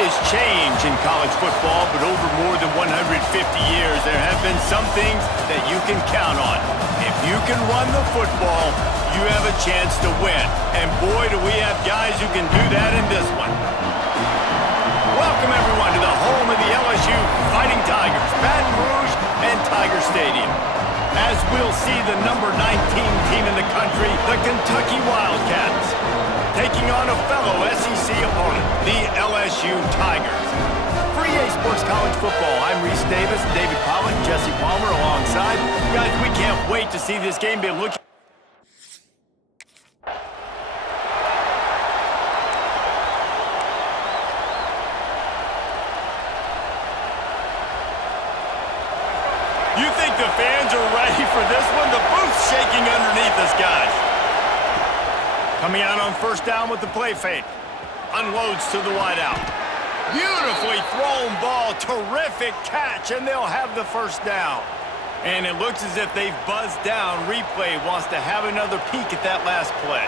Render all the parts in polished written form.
is change in college football, but over more than 150 years, there have been some things that you can count on. If you can run the football, you have a chance to win. And boy, do we have guys who can do that in this one. Welcome, everyone, to the home of the LSU Fighting Tigers, Baton Rouge and Tiger Stadium. As we'll see the number 19 team in the country, the Kentucky Wildcats, taking on a fellow SEC opponent, the LSU Tigers. For EA Sports College Football, I'm Reese Davis, David Pollock, Jesse Palmer alongside. Guys, we can't wait to see this game be looking. You think the fans are ready for this one? The booth's shaking underneath us, guys. Coming out on first down with the play fake. Unloads to the wideout. Beautifully thrown ball. Terrific catch, and they'll have the first down. And it looks as if they've buzzed down. Replay wants to have another peek at that last play.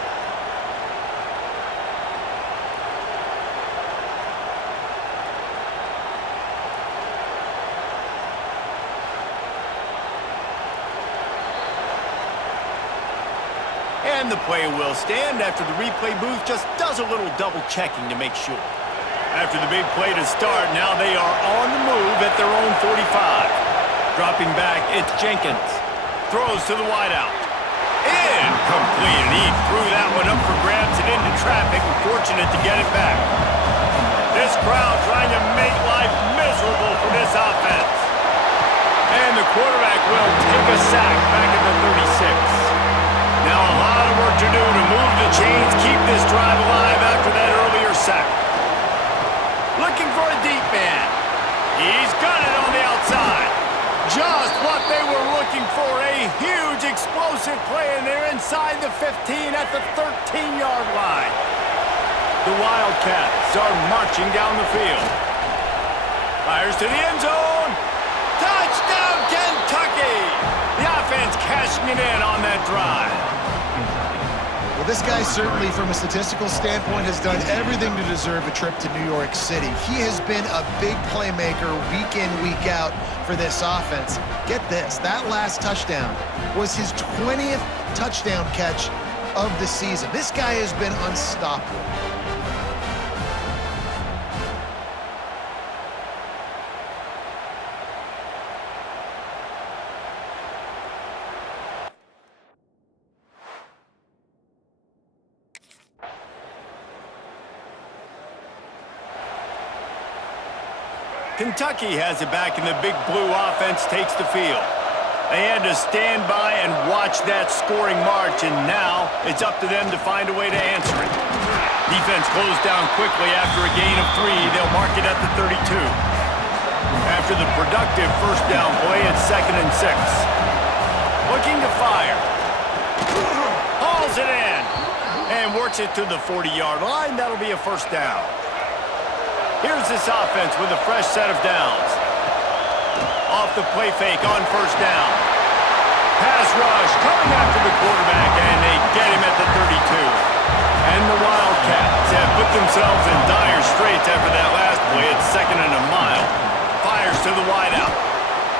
And the play will stand after the replay booth just does a little double checking to make sure. After the big play to start, now they are on the move at their own 45. Dropping back, it's Jenkins. Throws to the wideout. Incomplete. He threw that one up for grabs and into traffic, and fortunate to get it back. This crowd trying to make life miserable for this offense. And the quarterback will take a sack back at the 36. Now a lot of work to do to move the chains, keep this drive alive after that earlier sack. Looking for a deep man. He's got it on the outside. Just what they were looking for, a huge explosive play, and they're inside the 15 at the 13-yard line. The Wildcats are marching down the field. Fires to the end zone. Touchdown, Kentucky! The offense cashing it in on that drive. Well, this guy certainly, from a statistical standpoint, has done everything to deserve a trip to New York City. He has been a big playmaker week in, week out for this offense. Get this, that last touchdown was his 20th touchdown catch of the season. This guy has been unstoppable. Kentucky has it back, and the big blue offense takes the field. They had to stand by and watch that scoring march, and now it's up to them to find a way to answer it. Defense closed down quickly after a gain of 3. They'll mark it at the 32. After the productive first down play, it's 2nd and 6. Looking to fire. Hauls it in and works it to the 40-yard line. That'll be a first down. Here's this offense with a fresh set of downs. Off the play fake on first down. Pass rush coming after the quarterback, and they get him at the 32. And the Wildcats have put themselves in dire straits after that last play. It's 2nd and a mile. Fires to the wideout.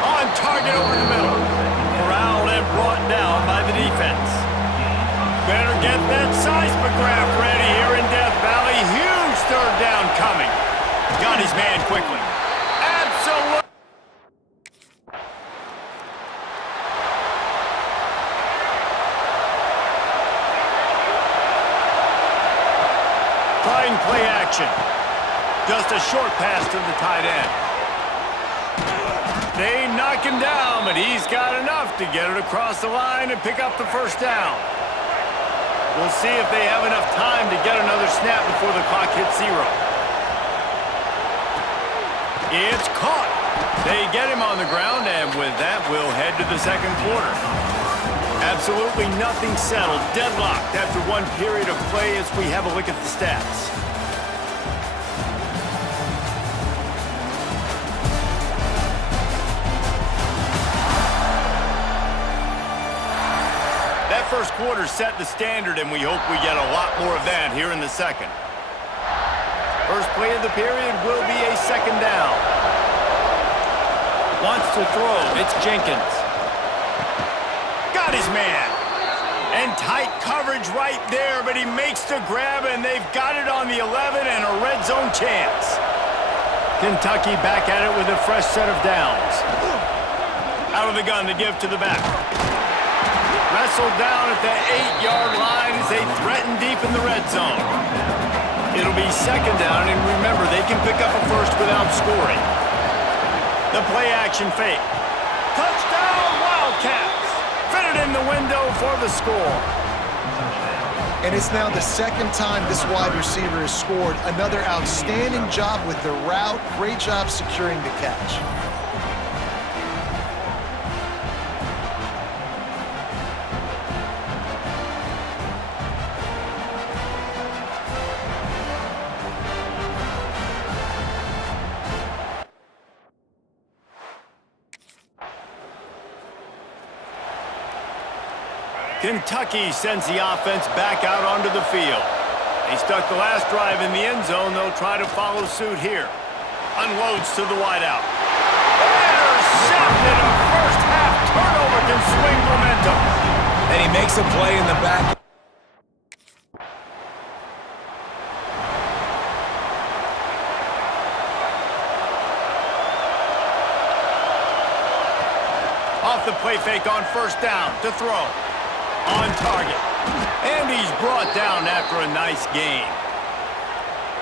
On target over the middle. Corralled and brought down by the defense. Better get that seismograph ready here in Death Valley. Huge third down coming. Got his man quickly. Absolutely. Trying play action. Just a short pass to the tight end. They knock him down, but he's got enough to get it across the line and pick up the first down. We'll see if they have enough time to get another snap before the clock hits 0. It's caught. They get him on the ground, and with that, we'll head to the second quarter. Absolutely nothing settled. Deadlocked after one period of play as we have a look at the stats. That first quarter set the standard, and we hope we get a lot more of that here in the second. First play of the period will be a second down. Wants to throw. It's Jenkins. Got his man. And tight coverage right there, but he makes the grab, and they've got it on the 11 and a red zone chance. Kentucky back at it with a fresh set of downs. Out of the gun to give to the back. Wrestled down at the 8-yard line as they threaten deep in the red zone. It'll be second down, and remember, they can pick up a first without scoring. The play-action fake. Touchdown, Wildcats! Fitted in the window for the score. And it's now the second time this wide receiver has scored. Another outstanding job with the route. Great job securing the catch. Kentucky sends the offense back out onto the field. They stuck the last drive in the end zone. They'll try to follow suit here. Unloads to the wideout. Intercepted! A first-half turnover can swing momentum. And he makes a play in the back. Off the play fake on first down to throw. On target. And he's brought down after a nice gain.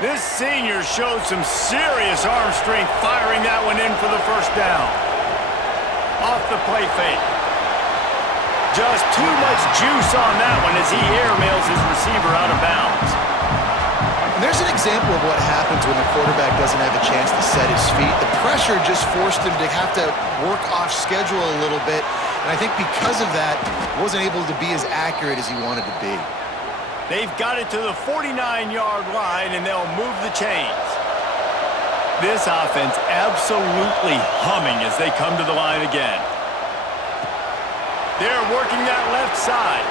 This senior showed some serious arm strength firing that one in for the first down. Off the play fake. Just too much juice on that one as he airmails his receiver out of bounds. And there's an example of what happens when the quarterback doesn't have a chance to set his feet. The pressure just forced him to have to work off schedule a little bit. And I think because of that, wasn't able to be as accurate as he wanted to be. They've got it to the 49-yard line, and they'll move the chains. This offense absolutely humming as they come to the line again. They're working that left side.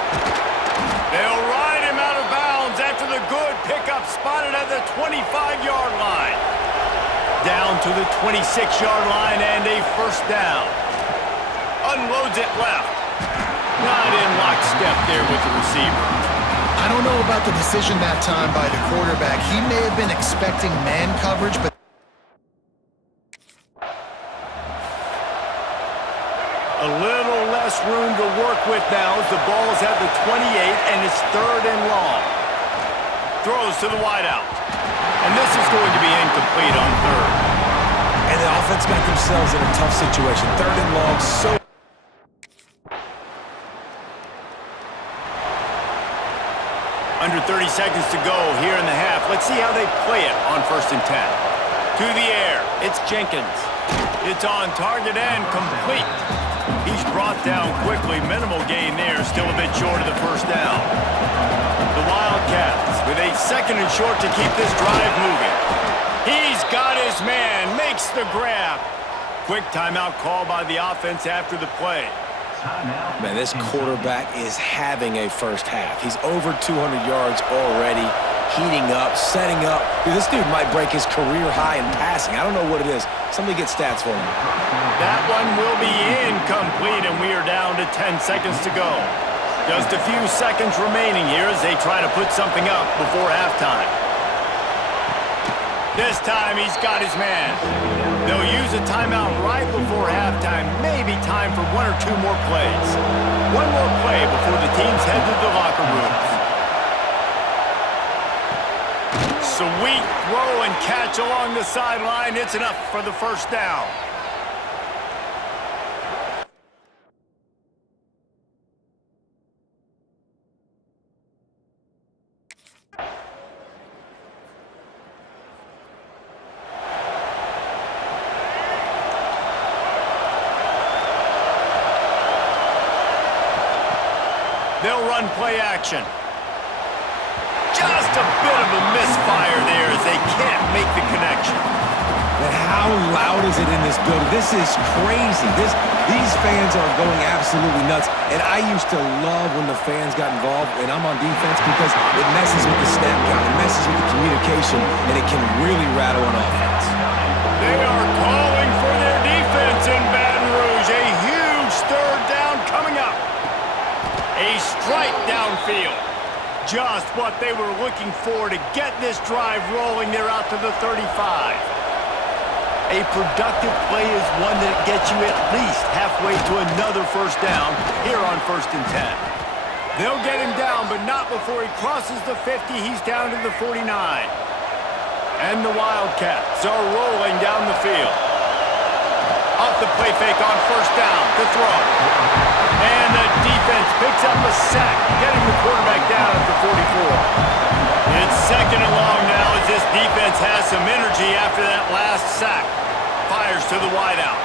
They'll ride him out of bounds after the good pickup spotted at the 25-yard line. Down to the 26-yard line and a first down. Unloads it left. Not in lockstep there with the receiver. I don't know about the decision that time by the quarterback. He may have been expecting man coverage, but a little less room to work with now as the ball's at the 28 and it's third and long. Throws to the wideout. And this is going to be incomplete on third. And the offense got themselves in a tough situation. Third and long, so... Under 30 seconds to go here in the half. Let's see how they play it on 1st and 10. To the air. It's Jenkins. It's on target and complete. He's brought down quickly. Minimal gain there. Still a bit short of the first down. The Wildcats with a second and short to keep this drive moving. He's got his man. Makes the grab. Quick timeout call by the offense after the play. Man, this quarterback is having a first half. He's over 200 yards already, heating up, setting up. Dude, this dude might break his career high in passing. I don't know what it is. Somebody get stats for him. That one will be incomplete, and we are down to 10 seconds to go. Just a few seconds remaining here as they try to put something up before halftime. This time he's got his man. They'll use a timeout right before halftime. Maybe time for one or two more plays. One more play before the teams head to the locker rooms. Sweet throw and catch along the sideline. It's enough for the first down. They'll run play action. Just a bit of a misfire there as they can't make the connection. But how loud loud is it in this building? This is crazy. These fans are going absolutely nuts. And I used to love when the fans got involved, and I'm on defense, because it messes with the snap count, it messes with the communication, and it can really rattle an offense. They are calling for their defense in Baton Rouge. A huge third down coming up. A strike downfield. Just what they were looking for to get this drive rolling. They're out to the 35. A productive play is one that gets you at least halfway to another first down here on 1st and 10. They'll get him down, but not before he crosses the 50. He's down to the 49. And the Wildcats are rolling down the field. Off the play fake on 1st down to throw. And the defense picks up a sack, getting the quarterback down at the 44. It's 2nd and long now as this defense has some energy after that last sack. Fires to the wideout.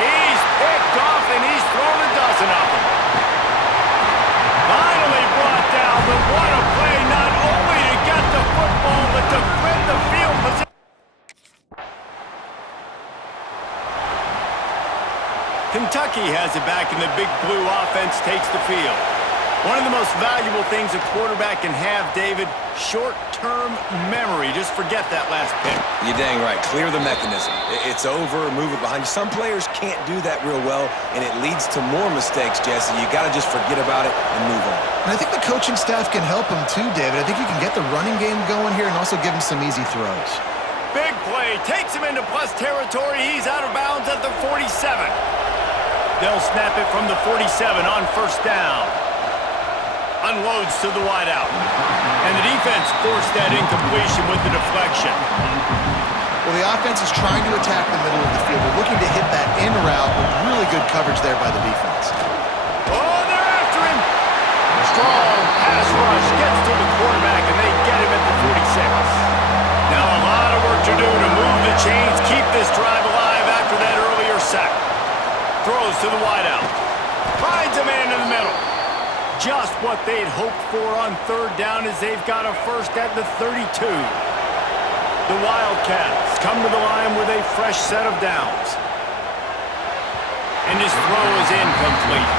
He's picked off and he's thrown a dozen of them. Finally brought down, but what a play, not only to get the football, but to flip the field position. Kentucky has it back, and the Big Blue offense takes the field. One of the most valuable things a quarterback can have, David, short-term memory. Just forget that last pick. You're dang right. Clear the mechanism. It's over, move it behind you. Some players can't do that real well, and it leads to more mistakes, Jesse. You got to just forget about it and move on. And I think the coaching staff can help him too, David. I think you can get the running game going here and also give him some easy throws. Big play. Takes him into plus territory. He's out of bounds at the 47. They'll snap it from the 47 on 1st down. Unloads to the wideout. And the defense forced that incompletion with the deflection. Well, the offense is trying to attack the middle of the field. They're looking to hit that in route with really good coverage there by the defense. Oh, they're after him. Strong pass rush gets to the quarterback, and they get him at the 46. Now a lot of work to do to move the chains, keep this drive alive after that earlier sack. Throws to the wideout. Finds a man in the middle. Just what they'd hoped for on 3rd down as they've got a first at the 32. The Wildcats come to the line with a fresh set of downs. And his throw is incomplete.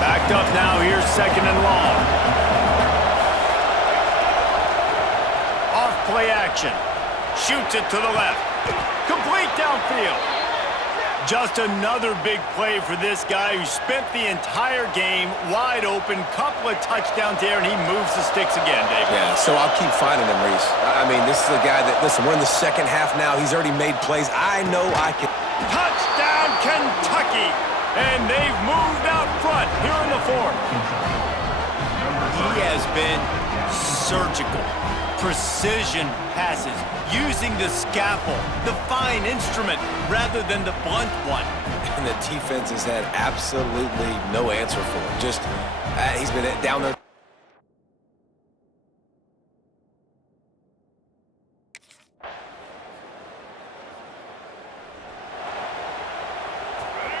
Backed up now, here's 2nd and long. Off play action. Shoots it to the left. Complete downfield. Just another big play for this guy who spent the entire game wide open. Couple of touchdowns there, and he moves the sticks again, David. Yeah, so I'll keep finding him, Reese. I mean, this is a guy that, listen, we're in the 2nd half now. He's already made plays. I know I can. Touchdown, Kentucky! And they've moved out front here in the 4th. He has been surgical. Precision passes, using the scalpel, the fine instrument, rather than the blunt one. And the defense has had absolutely no answer for him. Just, he's been down there.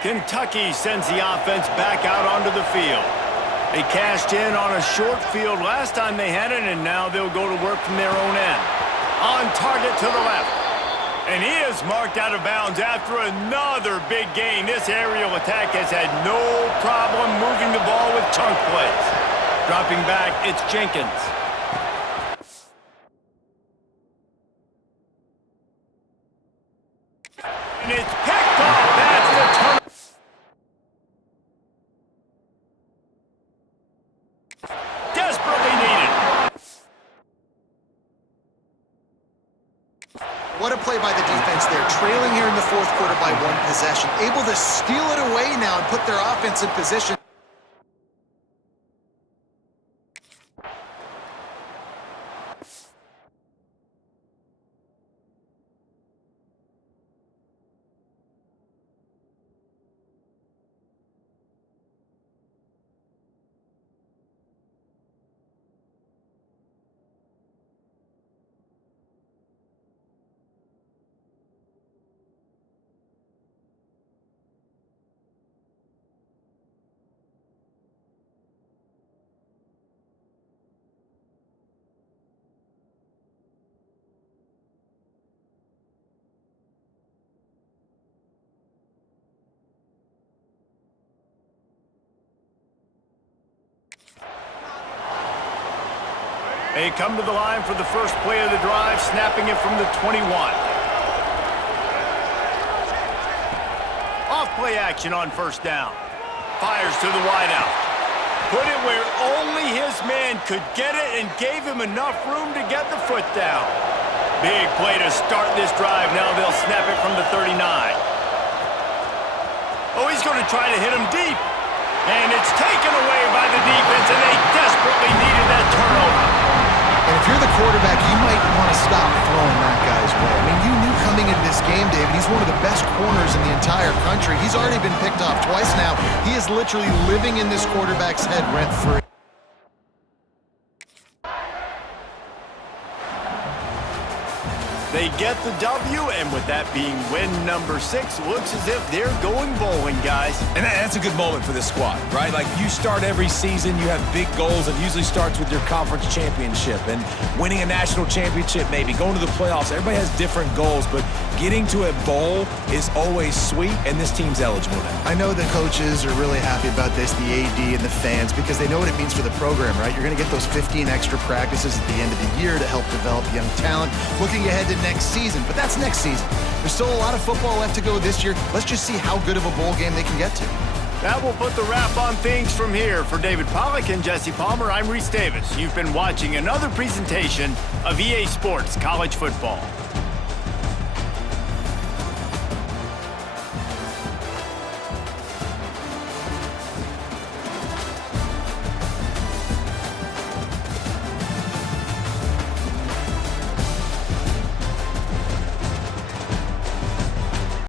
Kentucky sends the offense back out onto the field. They cashed in on a short field last time they had it, and now they'll go to work from their own end. On target to the left. And he is marked out of bounds after another big gain. This aerial attack has had no problem moving the ball with chunk plays. Dropping back, it's Jenkins. And it's picked off. That's the turn. Desperately needed. What a play by the defense there. Trailing here in the 4th quarter by 1 possession. Able to steal it away now and put their offense in position. They come to the line for the first play of the drive, snapping it from the 21. Off-play action on first down. Fires to the wideout. Put it where only his man could get it and gave him enough room to get the foot down. Big play to start this drive. Now they'll snap it from the 39. Oh, he's going to try to hit him deep. And it's taken away by the defense, and they desperately needed that turnover. And if you're the quarterback, you might want to stop throwing that guy's way. I mean, you knew coming into this game, David, he's one of the best corners in the entire country. He's already been picked off twice now. He is literally living in this quarterback's head rent-free. They get the W, and with that being win number 6, looks as if they're going bowling, guys. And that's a good moment for this squad, right? Like, you start every season, you have big goals. It usually starts with your conference championship and winning a national championship, maybe going to the playoffs. Everybody has different goals, but getting to a bowl is always sweet, and this team's eligible now. I know the coaches are really happy about this, the AD and the fans, because they know what it means for the program, right? You're going to get those 15 extra practices at the end of the year to help develop young talent. Looking ahead to next season, but that's next season. There's still a lot of football left to go this year. Let's just see how good of a bowl game they can get to. That will put the wrap on things from here. For David Pollack and Jesse Palmer, I'm Reese Davis. You've been watching another presentation of EA Sports College Football.